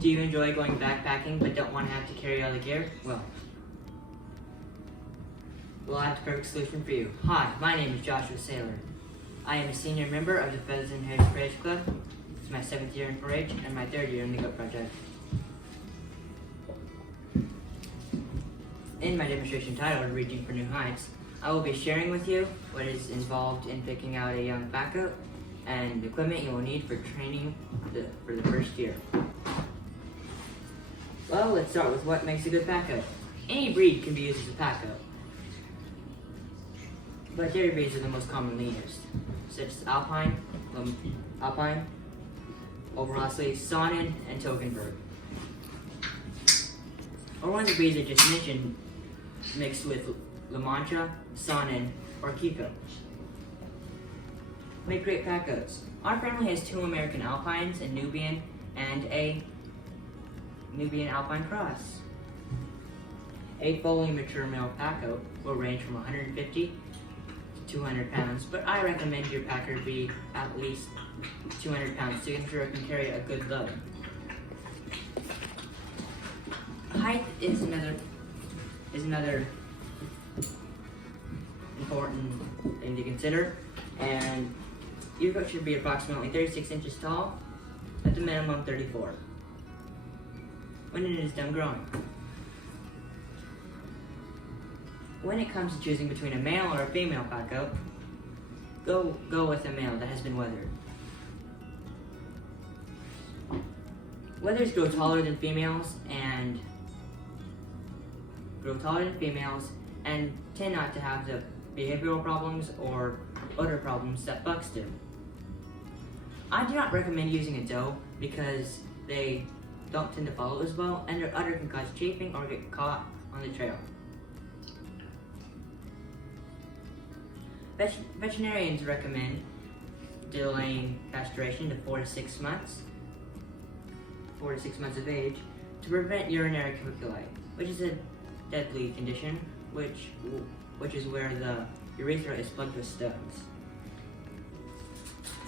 Do you enjoy going backpacking but don't want to have to carry all the gear? Well, I have the perfect solution for you. Hi, my name is Joshua Sayler. I am a senior member of the Feathers and Hairs 4-H Club. It's my 7th year in 4-H and my 3rd year in the Goat Project. In my demonstration titled Reaching for New Heights, I will be sharing with you what is involved in picking out a young pack goat and the equipment you will need for training for the first year. Well, let's start with what makes a good pack goat. Any breed can be used as a pack goat, but dairy breeds are the most commonly used, such as Alpine, Oberhasli, Saanen, and Toggenburg. Or one of the breeds I just mentioned mixed with La Mancha, Saanen, or Kiko. Make great pack goats. Our family has 2 American Alpines, a Nubian, and a Nubian Alpine Cross. A fully mature male pack goat will range from 150 to 200 pounds, but I recommend your packer be at least 200 pounds to ensure it can carry a good load. Height is another important thing to consider, and your goat should be approximately 36 inches tall, at the minimum 34, when it is done growing. When it comes to choosing between a male or a female pack goat, go with a male that has been weathered. Wethers grow taller than females and tend not to have the behavioral problems or odor problems that bucks do. I do not recommend using a doe because they don't tend to follow as well, and their udder can cause chafing or get caught on the trail. Veterinarians recommend delaying castration to 4 to 6 months of age to prevent urinary calculi, which is a deadly condition, which is where the urethra is plugged with stones.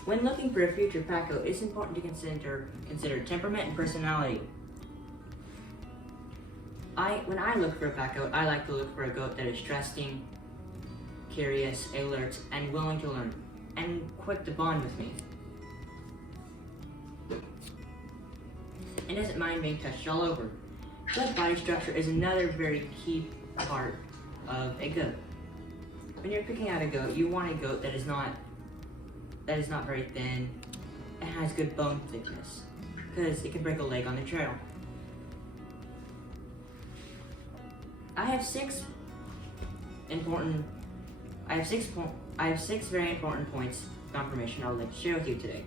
When looking for a future pack goat, it's important to consider temperament and personality. When I look for a pack goat, I like to look for a goat that is trusting, curious, alert, and willing to learn, and quick to bond with me. And doesn't mind being touched all over. Good body structure is another very key part of a goat. When you're picking out a goat, you want a goat that is not very thin and has good bone thickness, because it can break a leg on the trail. I have 6 very important points of information I would like to share with you today.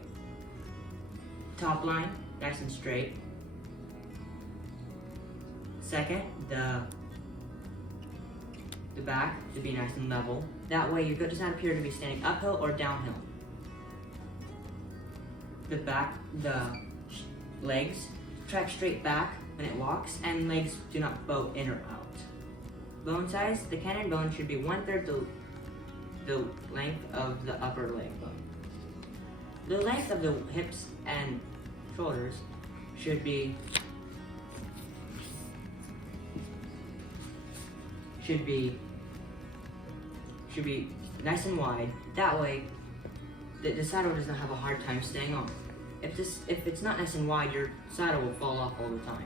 Top line, nice and straight. Second, the back should be nice and level. That way your goat does not appear to be standing uphill or downhill. The legs track straight back when it walks, and legs do not bow in or out. Bone size, the cannon bone should be 1/3 the length of the upper leg bone. The length of the hips and shoulders should be nice and wide. That way, the saddle does not have a hard time staying on. If it's not nice and wide, your saddle will fall off all the time.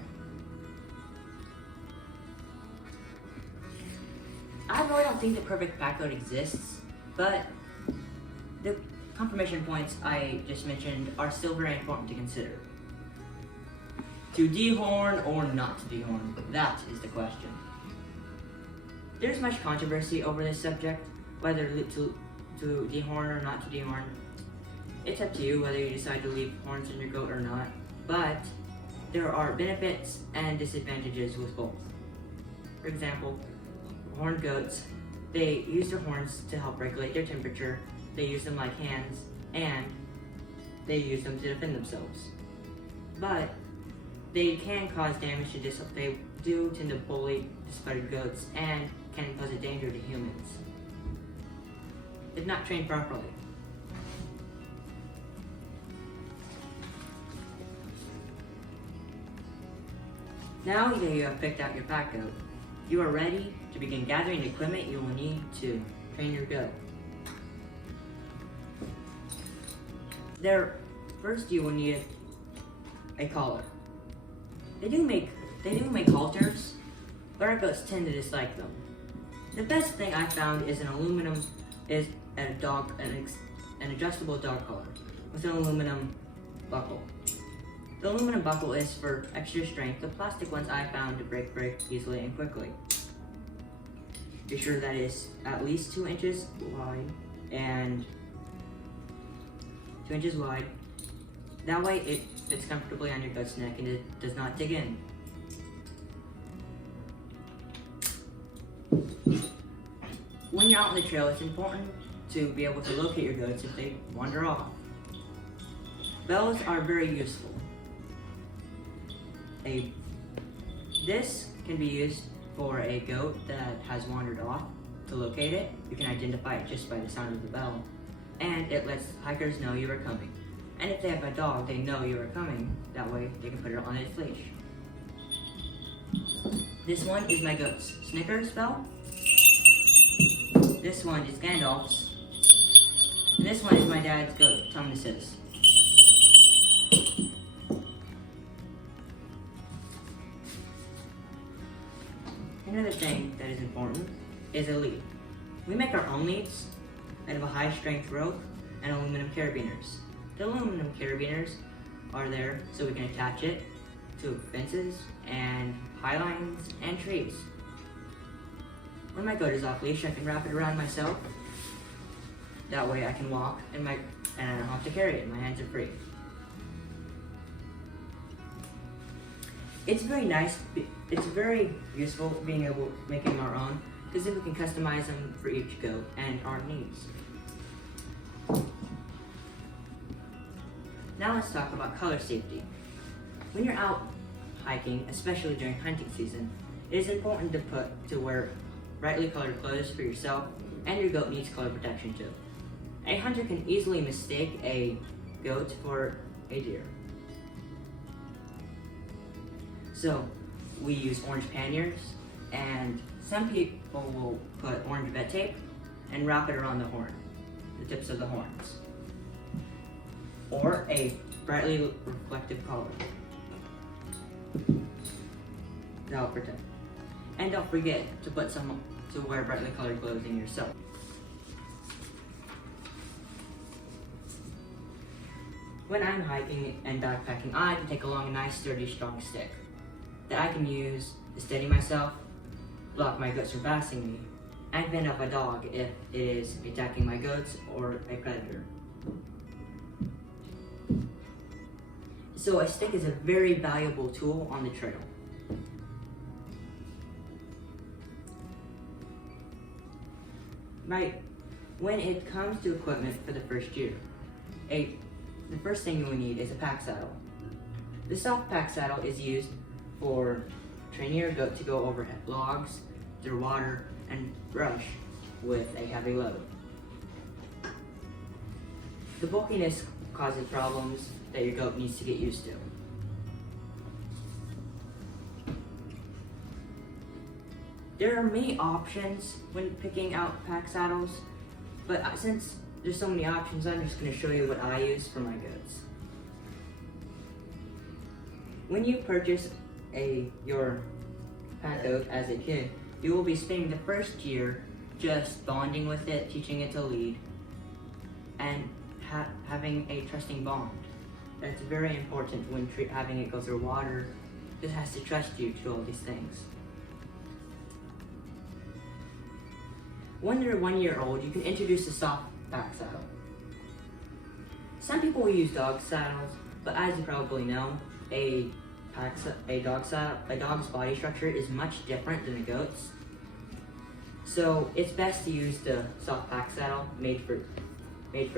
I really don't think the perfect pack goat exists, but the confirmation points I just mentioned are still very important to consider. To dehorn or not to dehorn, that is the question. There's much controversy over this subject, whether to dehorn or not to dehorn. It's up to you whether you decide to leave horns in your goat or not, but there are benefits and disadvantages with both. For example, horned goats, they use their horns to help regulate their temperature, they use them like hands, and they use them to defend themselves. But they can cause damage to they do tend to bully discarded goats and can pose a danger to humans if not trained properly. Now that you have picked out your pack goat, you are ready to begin gathering the equipment you will need to train your goat. First you will need a collar. They do make halters, but our goats tend to dislike them. The best thing I found is an adjustable dog collar with an aluminum buckle. The aluminum buckle is for extra strength. The plastic ones I found to break easily and quickly. Be sure that it's at least 2 inches wide and 2 inches wide. That way it fits comfortably on your goat's neck and it does not dig in. When you're out on the trail, it's important to be able to locate your goats if they wander off. Bells are very useful. This can be used for a goat that has wandered off. To locate it, you can identify it just by the sound of the bell, and it lets hikers know you are coming. And if they have a dog, they know you are coming. That way, they can put it on its leash. This one is my goat's Snickers bell. This one is Gandalf's. And this one is my dad's goat, Thomas's. Another thing that is important is a lead. We make our own leads out of a high-strength rope and aluminum carabiners. The aluminum carabiners are there so we can attach it to fences and high lines and trees. When my goat is off leash, I can wrap it around myself. That way I can walk and I don't have to carry it. My hands are free. It's very nice. It's very useful being able to make them our own because then we can customize them for each goat and our needs. Now let's talk about color safety. When you're out hiking, especially during hunting season, it is important to wear brightly colored clothes for yourself, and your goat needs color protection too. A hunter can easily mistake a goat for a deer. So we use orange panniers, and some people will put orange vet tape and wrap it around the horn, the tips of the horns, or a brightly reflective color. That'll protect. And don't forget to wear brightly colored clothing yourself. When I'm hiking and backpacking, I can take along a nice, sturdy, strong stick that I can use to steady myself, block my goats from passing me, and fend off a dog if it is attacking my goats or a predator. So a stick is a very valuable tool on the trail. When it comes to equipment for the first year, the first thing you will need is a pack saddle. The soft pack saddle is used for training your goat to go over logs, through water, and brush with a heavy load. The bulkiness causes problems that your goat needs to get used to. There are many options when picking out pack saddles, but since there's so many options, I'm just going to show you what I use for my goats. When you purchase your pack goat as a kid, you will be spending the first year just bonding with it, teaching it to lead, and having a trusting bond. That's very important when having it go through water. It has to trust you to all these things. When they're 1 year old, you can introduce a soft pack saddle. Some people will use dog saddles, but as you probably know, a dog's body structure is much different than a goat's. So it's best to use the soft pack saddle made for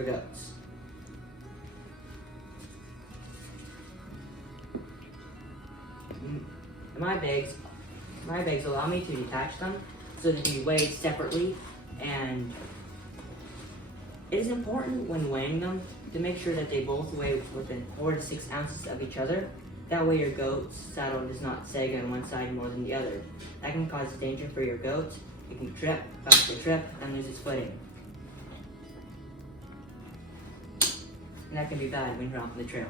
goats. My bags allow me to detach them so they can be weighed separately, and it is important when weighing them to make sure that they both weigh within 4 to 6 ounces of each other, That way your goat's saddle does not sag on one side more than the other. That can cause danger for your goat. It can trip, and lose its footing. And that can be bad when you're off the trail.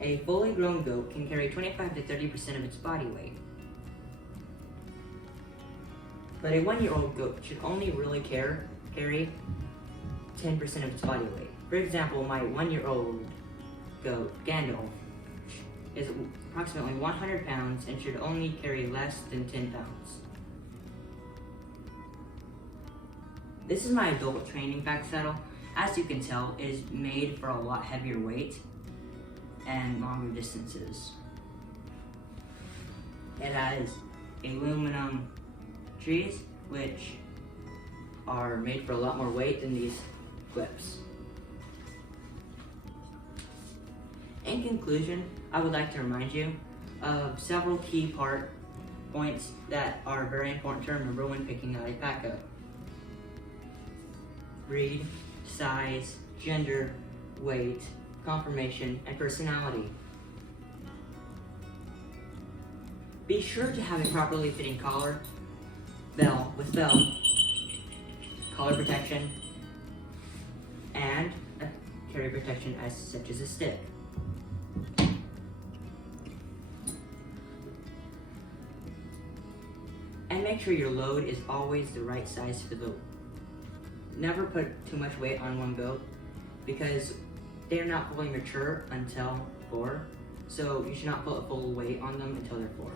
A fully grown goat can carry 25 to 30% of its body weight. But a 1-year-old goat should only really carry 10% of its body weight. For example, my 1-year-old goat, Gandalf, is approximately 100 pounds and should only carry less than 10 pounds. This is my adult training pack saddle. As you can tell, it is made for a lot heavier weight and longer distances. It has aluminum trees, which are made for a lot more weight than these clips. In conclusion, I would like to remind you of several key points that are very important to remember when picking out a pack goat. Breed, size, gender, weight, conformation, and personality. Be sure to have a properly fitting collar, bell, collar protection, and a carry protection such as a stick. And make sure your load is always the right size for the goat. Never put too much weight on one goat because they are not fully mature until 4, so you should not put a full weight on them until they're 4.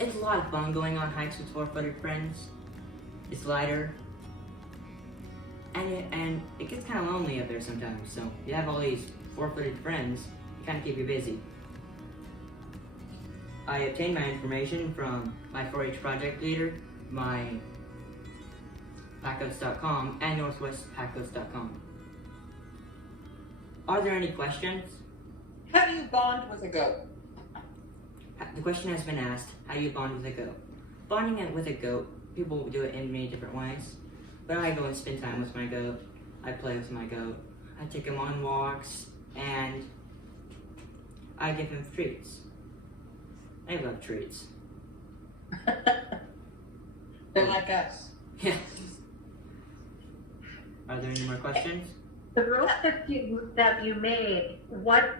It's a lot of fun going on hikes with 4-footed friends. It's lighter, and it gets kind of lonely up there sometimes, so you have all these 4-footed friends, they kind of keep you busy. I obtained my information from my 4-H project leader, my packgoats.com, and northwestpackgoats.com. Are there any questions? How do you bond with a goat? The question has been asked, how do you bond with a goat? Bonding it with a goat, people do it in many different ways. But I go and spend time with my goat, I play with my goat, I take him on walks, and I give him treats. I love treats. They're like us. Yeah. Are there any more questions? The rope that you made, what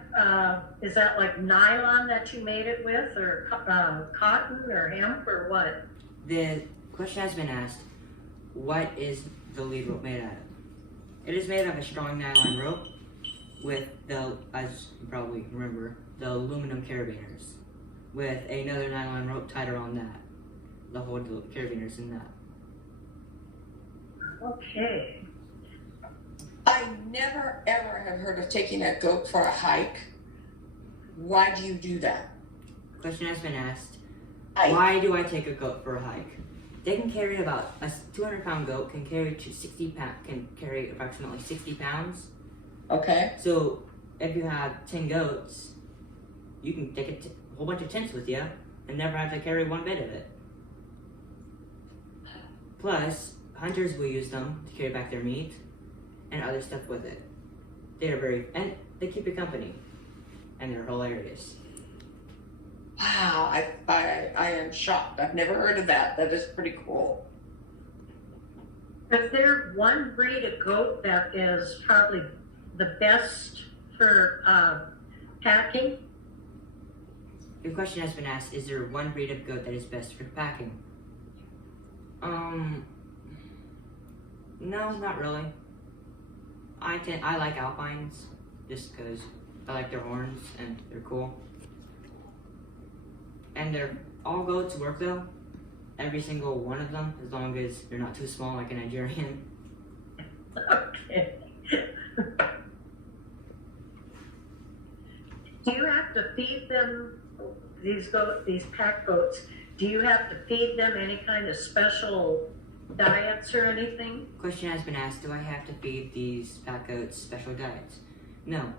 is that, like nylon that you made it with, or cotton or hemp or what? The question has been asked, what is the lead rope made out of? It is made of a strong nylon rope with the, as you probably remember, the aluminum carabiners, with another nylon rope tied around that. The whole carabiners in that. Okay. I never ever have heard of taking a goat for a hike. Why do you do that? Question has been asked, Hike. why do I take a goat for a hike? They can carry about, a 200-pound goat can carry approximately 60 pounds. Okay. So if you have 10 goats, you can take a whole bunch of tents with you and never have to carry one bit of it. Plus, hunters will use them to carry back their meat and other stuff with it. And they keep you company, and they're hilarious. Wow, I am shocked. I've never heard of that. That is pretty cool. Is there one breed of goat that is probably the best for packing? Your question has been asked, is there one breed of goat that is best for packing? No, not really. I like alpines just because I like their horns and they're cool. And all goats work though. Every single one of them, as long as they're not too small like a Nigerian. Okay. Do you have to feed them, these pack goats, do you have to feed them any kind of special diets or anything? Question has been asked, do I have to feed these pack goats special diets? No.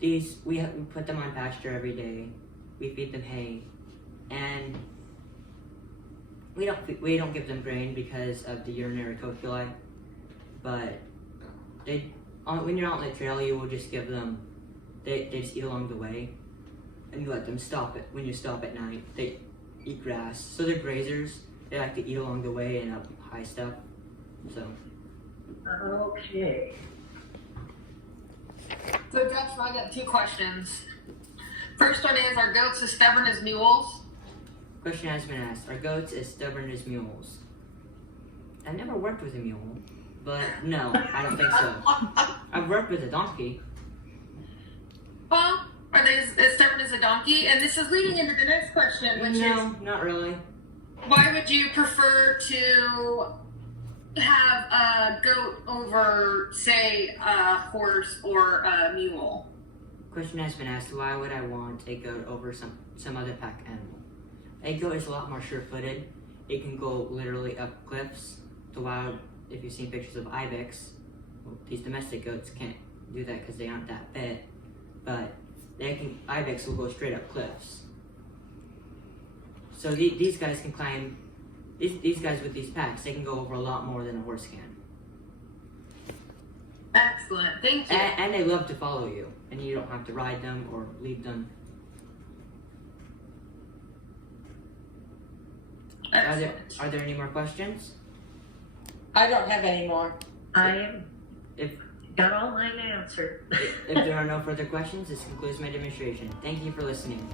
We put them on pasture every day. We feed them hay. And we don't give them grain because of the urinary cocci. but when you're out on the trail, you will just give them, they just eat along the way, and you let them stop it. When you stop at night, they eat grass. So they're grazers. They like to eat along the way and up high stuff. So. Okay. So Joshua, I got 2 questions. First one is, are goats as stubborn as mules? Question has been asked, are goats as stubborn as mules? I've never worked with a mule, but no, I don't think so. I've worked with a donkey. Well, are they as stubborn as a donkey? And this is leading into the next question, which No, is, not really. why would you prefer to have a goat over, say, a horse or a mule? Question has been asked, why would I want a goat over some other pack animal? A goat is a lot more sure-footed. It can go literally up cliffs. The wild, if you've seen pictures of ibex, well, these domestic goats can't do that because they aren't that fit, but ibex will go straight up cliffs. So these guys can climb, these guys with these packs, they can go over a lot more than a horse can. Excellent, thank you. And they love to follow you, and you don't have to ride them or lead them. Excellent. Are there any more questions? I don't have any more. I If got all mine answered. if there are no further questions, this concludes my demonstration. Thank you for listening.